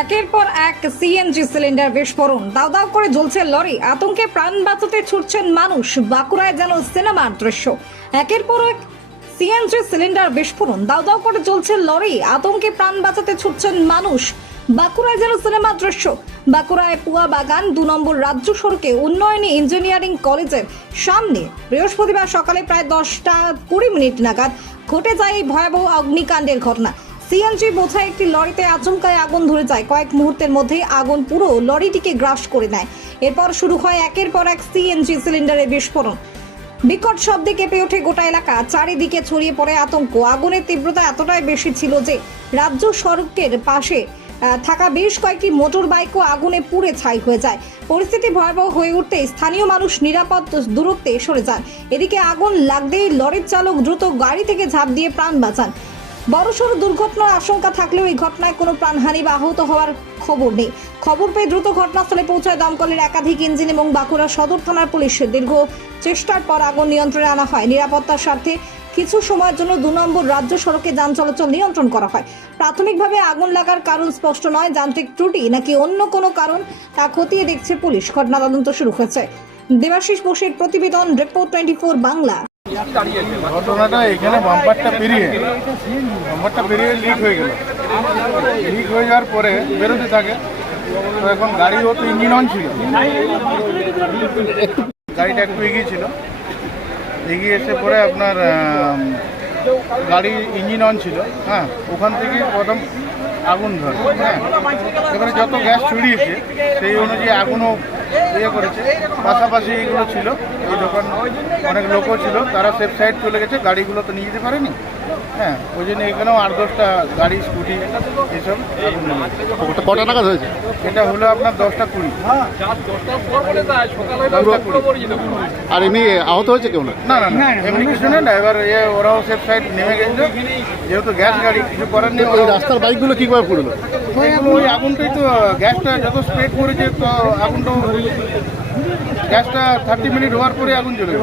একের পর এক সিএনজি সিলিন্ডার বিস্ফোরণ, দাউ দাউ করে জ্বলছে লরি, আতঙ্কে প্রাণ বাঁচাতে ছুটছেন মানুষ। বাঁকুড়ায় যেন সিনেমার দৃশ্য। একের পর এক সিএনজি সিলিন্ডার বিস্ফোরণ, দাউ দাউ করে জ্বলছে লরি, আতঙ্কে প্রাণ বাঁচাতে ছুটছেন মানুষ। বাঁকুড়ায় যেন সিনেমার দৃশ্য। বাঁকুড়ায় পুয়া বাগান 2 নম্বর রাজ্য সড়কে উন্নয়নী ইঞ্জিনিয়ারিং কলেজের সামনে বৃহস্পতিবার সকালে প্রায় 10:20 নাগাদ ঘটে যায় এই ভয়াবহ অগ্নিকাণ্ডের ঘটনা। সিএনজি বোঝাই একটি লরিতে আচমকায় আগুন ধরে যায়। কয়েক মুহূর্তের মধ্যেই আগুন পুরো লরিটিকে গ্রাস করে নেয়। এরপর শুরু হয় একের পর এক সিএনজি সিলিন্ডারের বিস্ফোরণ। বিকট শব্দে কেঁপে ওঠে গোটা এলাকা, চারিদিকে ছড়িয়ে পড়ে আতঙ্ক। আগুনের তীব্রতা এতটাই বেশি ছিল যে রাজ্য সড়কের পাশে থাকা বেশ কয়েকটি মোটর বাইকও আগুনে পুড়ে ছাই হয়ে যায়। পরিস্থিতি ভয়াবহ হয়ে উঠতে স্থানীয় মানুষ নিরাপদ দূরত্বে সরে যান। এদিকে আগুন লাগতেই লরির চালক দ্রুত গাড়ি থেকে ঝাঁপ দিয়ে প্রাণ বাঁচান। বড়সড় দুর্ঘটনার আশঙ্কা থাকলেও এই ঘটনায় কোনো প্রাণহানি বা আহত হওয়ার খবর নেই। খবর পেয়ে দ্রুত ঘটনাস্থলে পৌঁছায় দমকলের একাধিক ইঞ্জিন এবং বাঁকুড়া সদর থানার পুলিশ। দীর্ঘ চেষ্টার পর আগুন নিয়ন্ত্রণে আনা হয়। নিরাপত্তার স্বার্থে কিছু সময়ের জন্য 2 নম্বর রাজ্য সড়কে যান চলাচল নিয়ন্ত্রণ করা হয়। প্রাথমিকভাবে আগুন লাগার কারণ স্পষ্ট নয়, যান্ত্রিক ত্রুটি নাকি অন্য কোনো কারণ তা খতিয়ে দেখছে পুলিশ। ঘটনা তদন্ত শুরু হয়েছে। দেবাশিস বোসের প্রতিবেদন, রিপোর্ট 24 বাংলা। ঘটনাটা এখানে বাম্পারটা পেরিয়ে লিক হয়ে গেল। লিক হয়ে যাওয়ার পরে বেরোতে থাকে। তো এখন গাড়িও তো ইঞ্জিন অন ছিল, গাড়িটা একটু এগিয়ে ছিল। এগিয়ে এসে পরে আপনার গাড়ি ইঞ্জিন অন ছিল, হ্যাঁ, ওখান থেকে প্রথম আগুন ধরে। হ্যাঁ, এবারে যত গ্যাস ছড়িয়েছে সেই অনুযায়ী আগুনও করেছে। পাশাপাশি এগুলো ছিল, এই দোকান অনেক লোকও ছিল, তারা সেফ সাইড চলে গেছে, গাড়িগুলো তো নিয়ে যেতে পারেনি। হ্যাঁ, ওই জন্য এখানেও 8-10টা গাড়ি, স্কুটি এসব আগুন লেগেছে। কটা নাগাদ হয়েছে? এটা হলো আপনার 10টা 20। আর এমনি আহত হয়েছে কেউ না? না না না, এমনি কিছু না। এবার ওরাও সেফ সাইড নেমে গেছিল, যেহেতু গ্যাস গাড়ি, কিছু করার নেই। এই রাস্তার বাইকগুলো কীভাবে পড়লো? ওই আগুনটাই তো, গ্যাসটা যত স্প্রেড করেছে তো আগুনটাও, গ্যাসটা 30 মিনিট হওয়ার পরে আগুন চলে গেল।